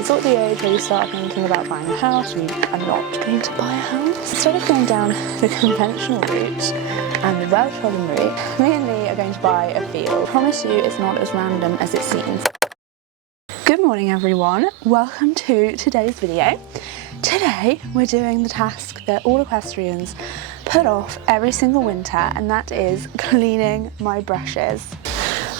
I thought the age where you start thinking about buying a house, you are not going to buy a house. Instead of going down the conventional route and the well-trodden route, me and Lee are going to buy a field. I promise you it's not as random as it seems. Good morning everyone, welcome to today's video. Today we're doing the task that all equestrians put off every single winter, and that is cleaning my brushes.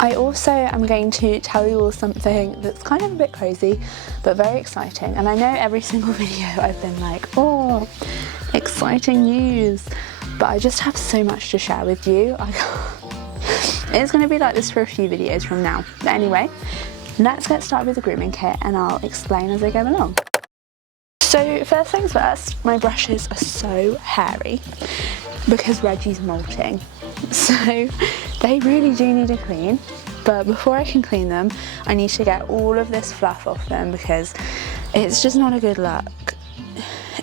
I also am going to tell you all something that's kind of a bit crazy but very exciting, and I know every single video I've been like, oh, exciting news, but I just have so much to share with you. It's going to be like this for a few videos from now. But anyway, let's get started with the grooming kit and I'll explain as I go along. So first things first, my brushes are so hairy because Reggie's molting. So they really do need a clean, but before I can clean them, I need to get all of this fluff off them because it's just not a good look.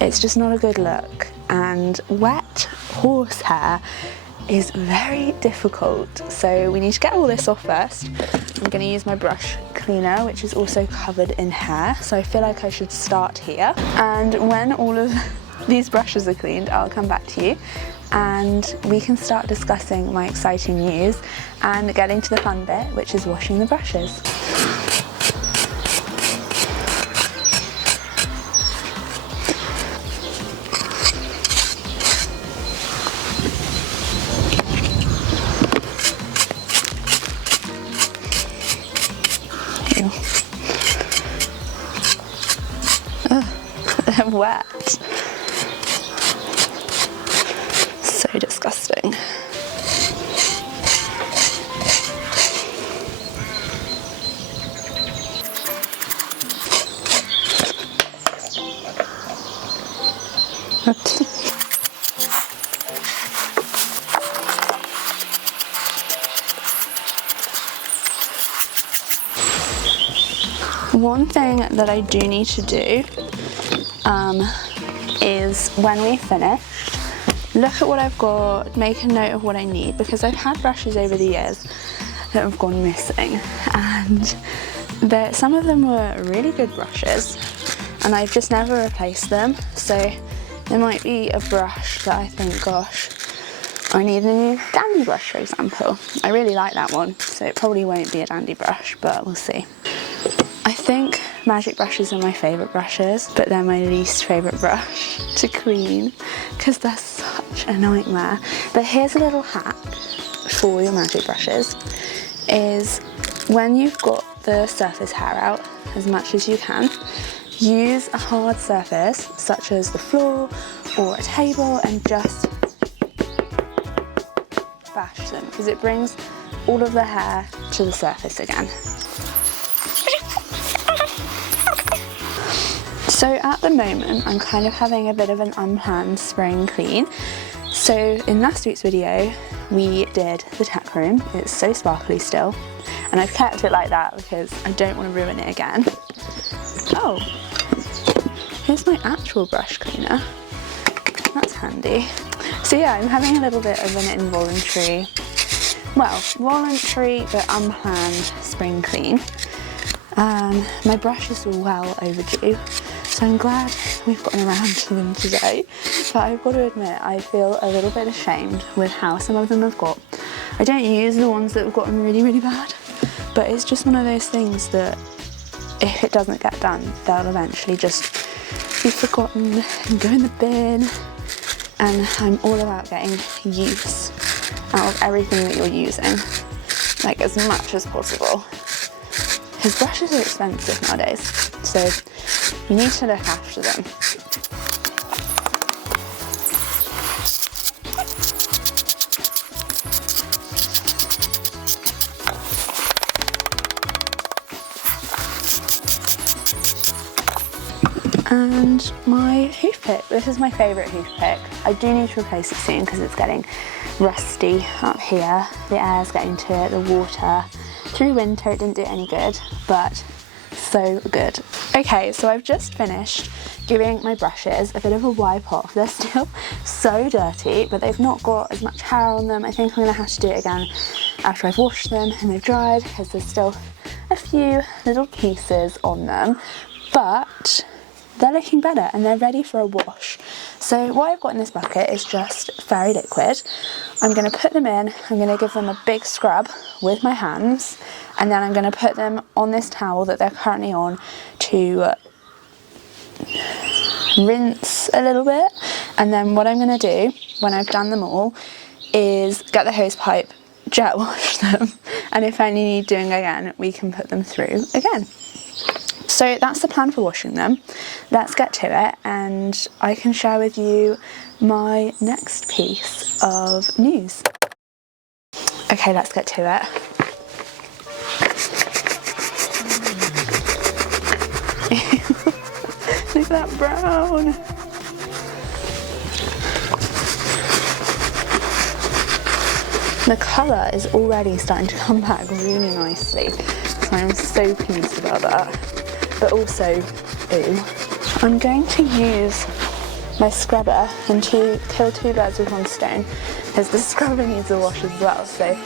It's just not a good look, and wet horse hair is very difficult. So we need to get all this off first. I'm going to use my brush cleaner, which is also covered in hair, so I feel like I should start here. And when all of these brushes are cleaned, I'll come back to you and we can start discussing my exciting news and getting to the fun bit, which is washing the brushes. They're wet. So disgusting. One thing that I do need to do is when we finish, look at what I've got, make a note of what I need, because I've had brushes over the years that have gone missing, and some of them were really good brushes and I've just never replaced them. So there might be a brush that I think, gosh, I need a new dandy brush, for example. I really like that one, so it probably won't be a dandy brush, but we'll see. I think magic brushes are my favourite brushes, but they're my least favourite brush to clean because they're such a nightmare. But here's a little hack for your magic brushes, is when you've got the surface hair out as much as you can, use a hard surface such as the floor or a table and just bash them, because it brings all of the hair to the surface again. So at the moment, I'm kind of having a bit of an unplanned spring clean. So in last week's video, we did the tech room. It's so sparkly still, and I've kept it like that because I don't want to ruin it again. Oh, here's my actual brush cleaner. That's handy. So yeah, I'm having a little bit of an involuntary, well, voluntary but unplanned spring clean. My brushes were well overdue, so I'm glad we've gotten around to them today. But I've got to admit, I feel a little bit ashamed with how some of them have got. I don't use the ones that have gotten really, really bad, but it's just one of those things that if it doesn't get done, they'll eventually just be forgotten and go in the bin. And I'm all about getting use out of everything that you're using, like as much as possible. Because brushes are expensive nowadays, so you need to look after them. And my hoof pick. This is my favourite hoof pick. I do need to replace it soon because it's getting rusty up here. The air's getting to it, the water. Through winter it didn't do any good, but so good. Okay, so I've just finished giving my brushes a bit of a wipe off. They're still so dirty, but they've not got as much hair on them. I think I'm going to have to do it again after I've washed them and they've dried, because there's still a few little pieces on them, but they're looking better and they're ready for a wash. So what I've got in this bucket is just fairy liquid. I'm going to put them in, I'm going to give them a big scrub with my hands, and then I'm going to put them on this towel that they're currently on to rinse a little bit. And then what I'm going to do when I've done them all is get the hose pipe, jet wash them, and if I need doing again, we can put them through again. So that's the plan for washing them. Let's get to it and I can share with you my next piece of news. Okay, let's get to it. Look at that brown. The colour is already starting to come back really nicely, so I'm so pleased about that. But also, I'm going to use my scrubber and to kill two birds with one stone, because the scrubber needs a wash as well, so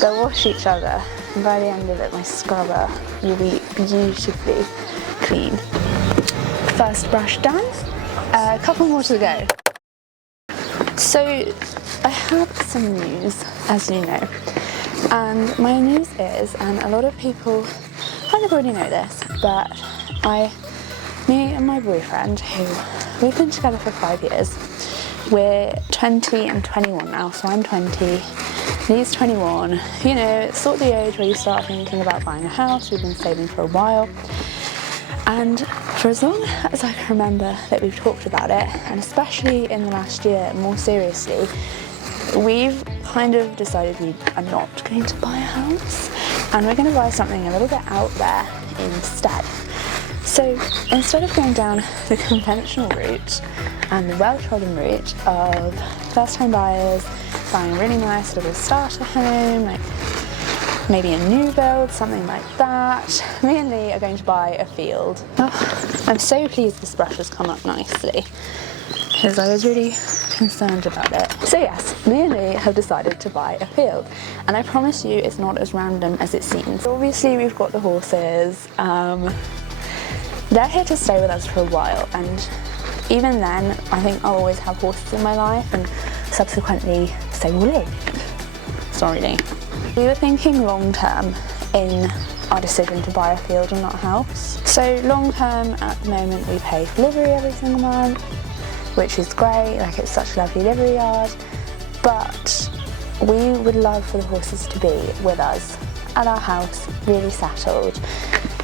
they'll wash each other, and by the end of it my scrubber will be beautifully clean. First brush done, a couple more to go. So I have some news, as you know, and my news is, and a lot of people kind of already know this, but me and my boyfriend, who we've been together for 5 years, we're 20 and 21 now, so I'm 20, he's 21, you know, it's sort of the age where you start thinking about buying a house. We've been saving for a while, and for as long as I can remember that we've talked about it, and especially in the last year more seriously, we've kind of decided we are not going to buy a house, and we're going to buy something a little bit out there instead. So instead of going down the conventional route and the well-trodden route of first-time buyers buying a really nice little starter home, like maybe a new build, something like that, me and Lee are going to buy a field. Oh, I'm so pleased this brush has come up nicely, because I was really concerned about it. So yes, me and Lee have decided to buy a field, and I promise you it's not as random as it seems. Obviously we've got the horses, they're here to stay with us for a while, and even then I think I'll always have horses in my life, and subsequently so will Lee. Sorry Lee. We were thinking long term in our decision to buy a field and not a house. So long term, at the moment we pay for livery every single month, which is great, like it's such a lovely livery yard, but we would love for the horses to be with us at our house, really settled,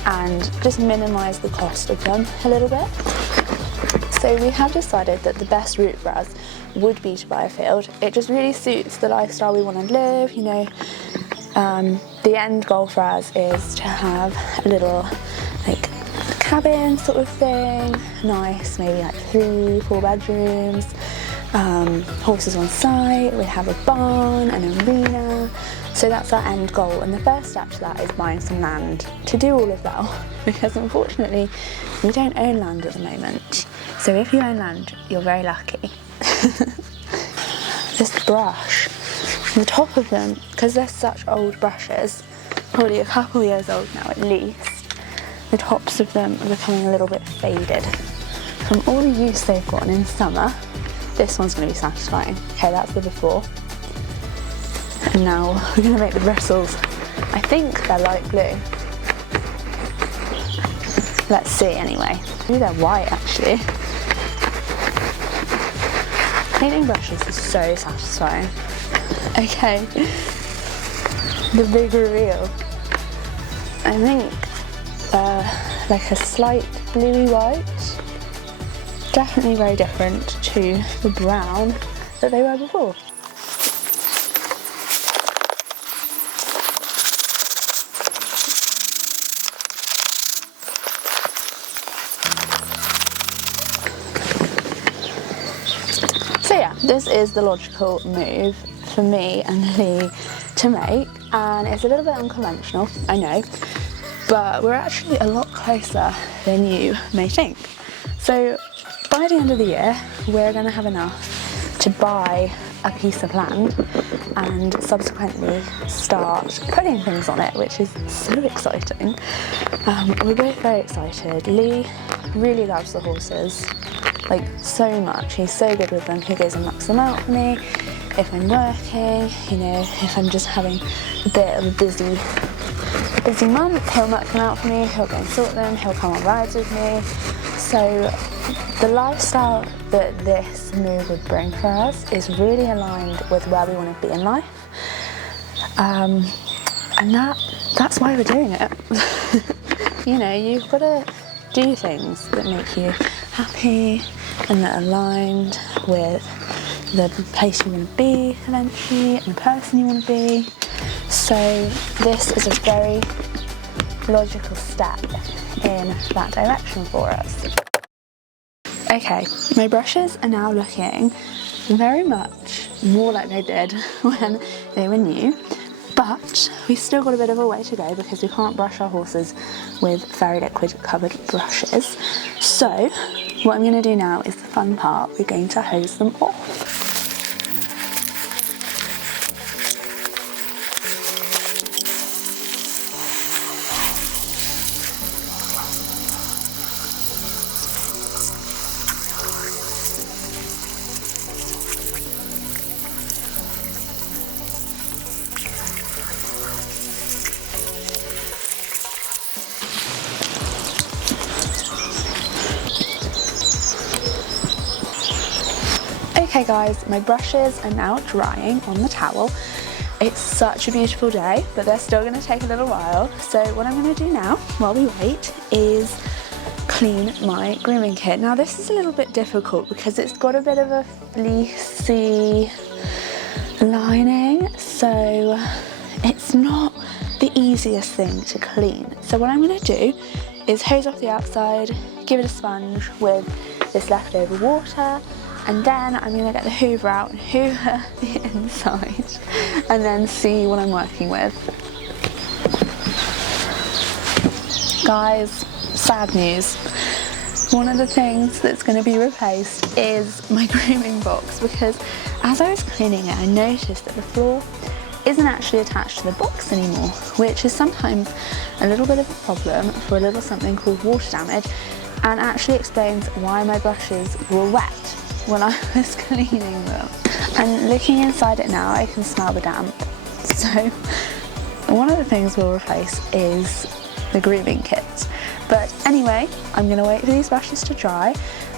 and just minimise the cost of them a little bit. So we have decided that the best route for us would be to buy a field. It just really suits the lifestyle we want to live, you know. The end goal for us is to have a little like cabin sort of thing, nice, maybe like 3-4 bedrooms, horses on site, we have a barn, an arena. So that's our end goal, and the first step to that is buying some land to do all of that, because unfortunately we don't own land at the moment. So if you own land, you're very lucky. This brush, the top of them, because they're such old brushes, probably a couple years old now at least, the tops of them are becoming a little bit faded. From all the use they've gotten in summer, this one's going to be satisfying. Okay, that's the before. And now we're going to make the bristles. I think they're light blue. Let's see anyway. Maybe they're white actually. Painting brushes is so satisfying. Okay, the big reveal. I think like a slight bluey white. Definitely very different to the brown that they were before. So yeah, this is the logical move for me and Lee to make, and it's a little bit unconventional, I know, but we're actually a lot closer than you may think. So by the end of the year, we're going to have enough to buy a piece of land, and subsequently start putting things on it, which is so exciting. We're both very excited. Lee really loves the horses, like so much. He's so good with them. He goes and knocks them out for me. If I'm working, you know, if I'm just having a bit of a busy month, he'll knock them out for me, he'll go and sort them, he'll come on rides with me. So the lifestyle that this move would bring for us is really aligned with where we want to be in life. And that's why we're doing it. You know, you've got to do things that make you happy and that are aligned with the place you want to be eventually and the person you want to be. So this is a very logical step in that direction for us. Okay, my brushes are now looking very much more like they did when they were new, but we've still got a bit of a way to go because we can't brush our horses with fairy liquid covered brushes. So what I'm going to do now is the fun part. We're going to hose them off. Okay guys, my brushes are now drying on the towel. It's such a beautiful day, but they're still going to take a little while. So what I'm going to do now, while we wait, is clean my grooming kit. Now this is a little bit difficult because it's got a bit of a fleecy lining, so it's not the easiest thing to clean. So what I'm going to do is hose off the outside, give it a sponge with this leftover water, and then I'm going to get the hoover out and hoover the inside and then see what I'm working with. Guys, sad news. One of the things that's going to be replaced is my grooming box, because as I was cleaning it I noticed that the floor isn't actually attached to the box anymore, which is sometimes a little bit of a problem for a little something called water damage, and actually explains why my brushes were wet when I was cleaning them. And looking inside it now, I can smell the damp. So one of the things we'll replace is the grooming kit. But anyway, I'm going to wait for these brushes to dry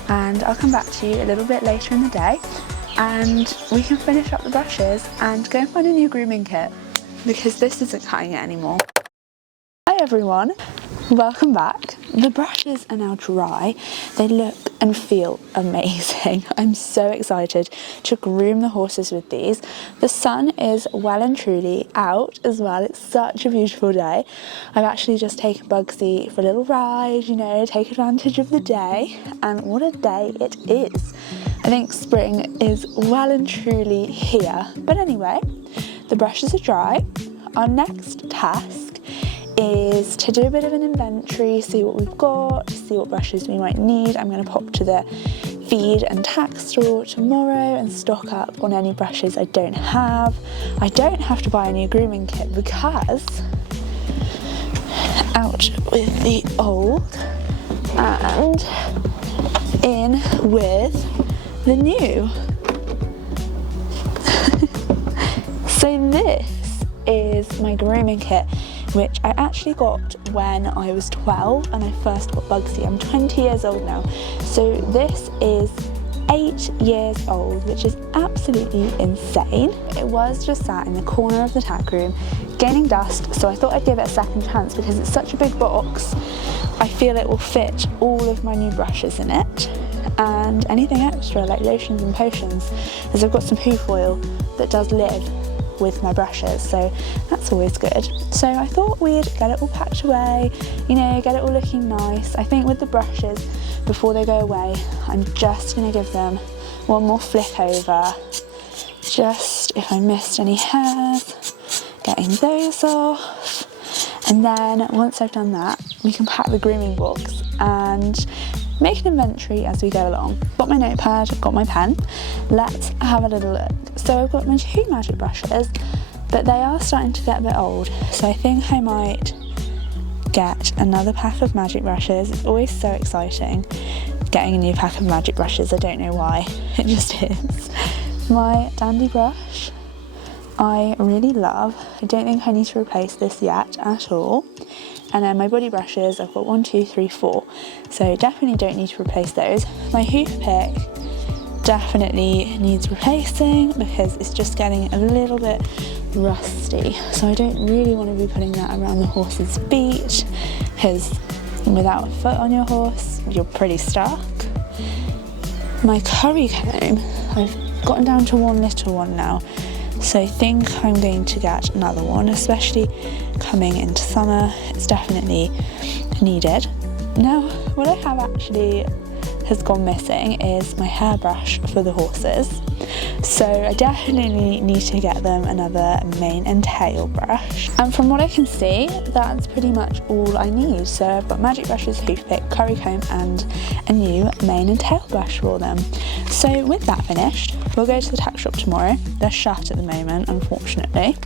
and I'll come back to you a little bit later in the day and we can finish up the brushes and go and find a new grooming kit, because this isn't cutting it anymore. Hi everyone, welcome back. The brushes are now dry. They look and feel amazing. I'm so excited to groom the horses with these. The sun is well and truly out as well. It's such a beautiful day. I've actually just taken Bugsy for a little ride, you know, take advantage of the day, and what a day it is. I think spring is well and truly here. But anyway, the brushes are dry. Our next task is to do a bit of an inventory, see what we've got, see what brushes we might need. I'm going to pop to the feed and tack store tomorrow and stock up on any brushes I don't have. I don't have to buy a new grooming kit because out with the old and in with the new. So this is my grooming kit, which I actually got when I was 12 and I first got Bugsy. I'm 20 years old now, so this is 8 years old, which is absolutely insane. It was just sat in the corner of the tack room gaining dust, so I thought I'd give it a second chance because it's such a big box. I feel it will fit all of my new brushes in it and anything extra like lotions and potions, as I've got some hoof oil that does live with my brushes, so that's always good. So I thought we'd get it all packed away, you know, get it all looking nice. I think with the brushes, before they go away, I'm just going to give them one more flick over, just if I missed any hairs, getting those off, and then once I've done that, we can pack the grooming box and make an inventory as we go along. Got my notepad, got my pen. Let's have a little look. So I've got my 2 magic brushes, but they are starting to get a bit old. So I think I might get another pack of magic brushes. It's always so exciting getting a new pack of magic brushes. I don't know why, it just is. My dandy brush, I really love. I don't think I need to replace this yet at all. And then my body brushes, I've got 1, 2, 3, 4. So definitely don't need to replace those. My hoof pick definitely needs replacing because it's just getting a little bit rusty. So I don't really want to be putting that around the horse's feet because without a foot on your horse, you're pretty stuck. My curry comb, I've gotten down to 1 little one now. So I think I'm going to get another one, especially coming into summer. It's definitely needed. Now, what I have actually has gone missing is my hairbrush for the horses. So I definitely need to get them another mane and tail brush. And from what I can see, that's pretty much all I need. So I've got magic brushes, hoof pick, curry comb, and a new mane and tail brush for them. So with that finished, we'll go to the tack shop tomorrow. They're shut at the moment, unfortunately.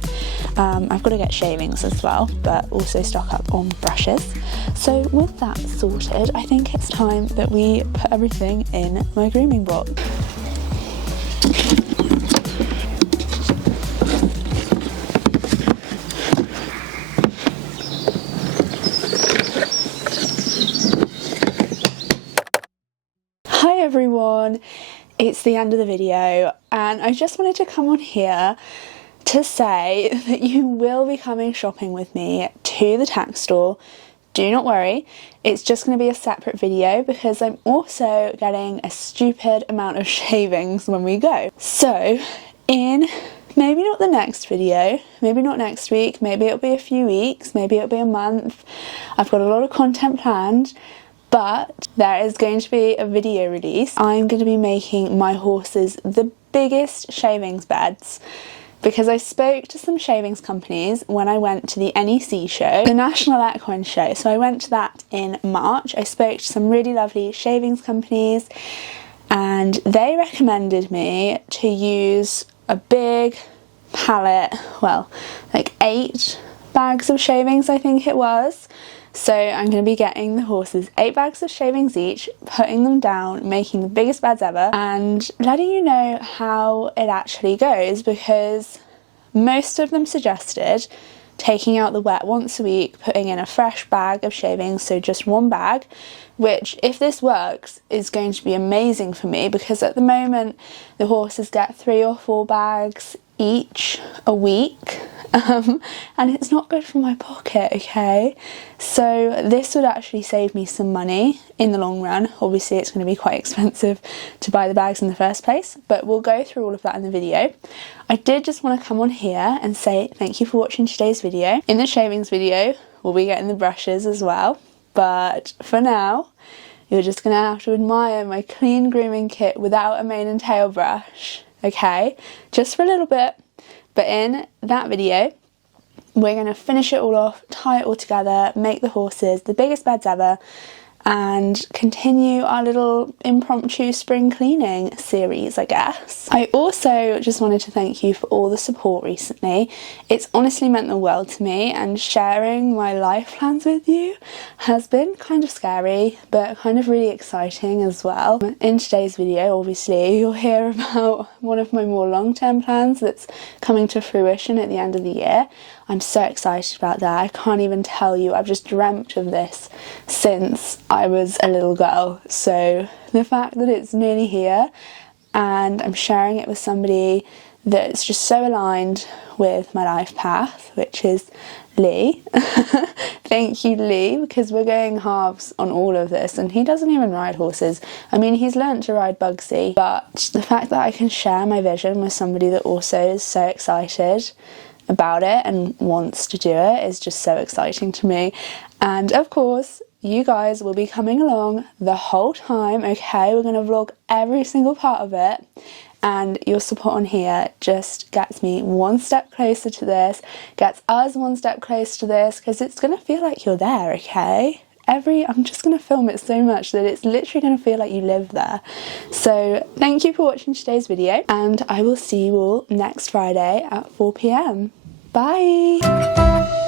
I've got to get shavings as well, but also stock up on brushes. So with that sorted, I think it's time that we put everything in my grooming box. Hi everyone, it's the end of the video and I just wanted to come on here to say that you will be coming shopping with me to the tack store. Do not worry, it's just going to be a separate video because I'm also getting a stupid amount of shavings when we go. So in maybe not the next video, maybe not next week, maybe it'll be a few weeks, maybe it'll be a month. I've got a lot of content planned, but there is going to be a video release. I'm going to be making my horses the biggest shavings beds because I spoke to some shavings companies when I went to the NEC show, the National Equine show. So I went to that in March. I spoke to some really lovely shavings companies and they recommended me to use a big pallet, well, like 8 bags of shavings I think it was. So I'm going to be getting the horses 8 bags of shavings each, putting them down, making the biggest beds ever, and letting you know how it actually goes because most of them suggested taking out the wet once a week, putting in a fresh bag of shavings, so just 1 bag, which if this works is going to be amazing for me because at the moment the horses get 3 or 4 bags each a week. And it's not good for my pocket, okay? So this would actually save me some money in the long run. Obviously it's going to be quite expensive to buy the bags in the first place, but we'll go through all of that in the video. I did just want to come on here and say thank you for watching today's video. In the shavings video, we'll be getting the brushes as well, but for now, you're just going to have to admire my clean grooming kit without a mane and tail brush, okay? Just for a little bit. But in that video, we're going to finish it all off, tie it all together, make the horses the biggest beds ever, and continue our little impromptu spring cleaning series, I guess. I also just wanted to thank you for all the support recently. It's honestly meant the world to me, and sharing my life plans with you has been kind of scary, but kind of really exciting as well. In today's video, obviously, you'll hear about one of my more long-term plans that's coming to fruition at the end of the year. I'm so excited about that. I can't even tell you. I've just dreamt of this since I was a little girl. So the fact that it's nearly here and I'm sharing it with somebody that's just so aligned with my life path, which is Lee. Thank you, Lee, because we're going halves on all of this and he doesn't even ride horses. I mean, he's learnt to ride Bugsy, but the fact that I can share my vision with somebody that also is so excited about it and wants to do it is just so exciting to me. And of course you guys will be coming along the whole time, okay? We're going to vlog every single part of it, and your support on here just gets me one step closer to this, gets us one step closer to this, because it's going to feel like you're there, okay? I'm just going to film it so much that it's literally going to feel like you live there. So thank you for watching today's video, and I will see you all next Friday at 4 p.m. Bye!